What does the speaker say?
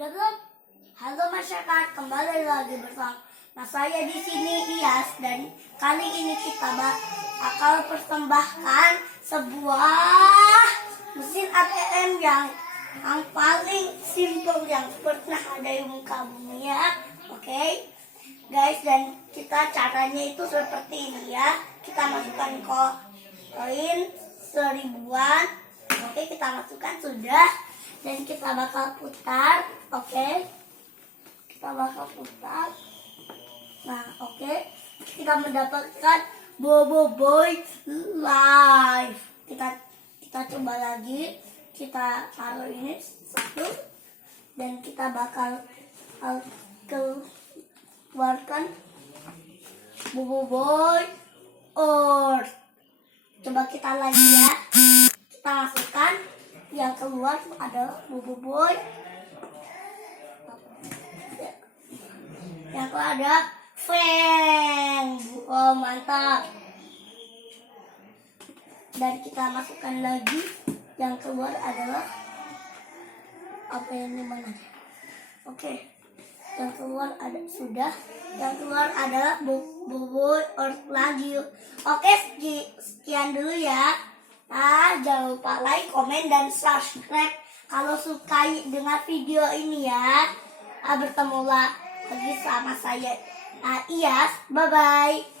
Udah belum? Halo masyarakat, kembali lagi bersama saya di sini Iyas, dan kali ini kita akan persembahkan sebuah mesin ATM yang paling simpel yang pernah ada di muka bumi ya. Oke, guys, dan kita caranya itu seperti ini ya. Kita masukkan koin 1000-an. Oke, kita masukkan sudah. Dan kita bakal putar, oke. Kita bakal putar. Nah, oke. Kita mendapatkan Bobo Boy Live. Kita coba lagi. Kita taruh ini satu. Dan kita bakal keluarkan Bobo Boy Or. Coba kita lagi ya. Kita masukkan. Yang keluar adalah Bobo Boy. Yang keluar ada Feng. Oh, mantap. Dan kita masukkan lagi. Yang keluar adalah apa ini mana? Oke. Yang keluar ada sudah. Yang keluar adalah Bobo Boy Or lagi. Oke, sekian dulu ya. Jangan lupa like, komen, dan subscribe kalau suka dengan video ini ya. Bertemulah lagi sama saya Iyas. Bye-bye.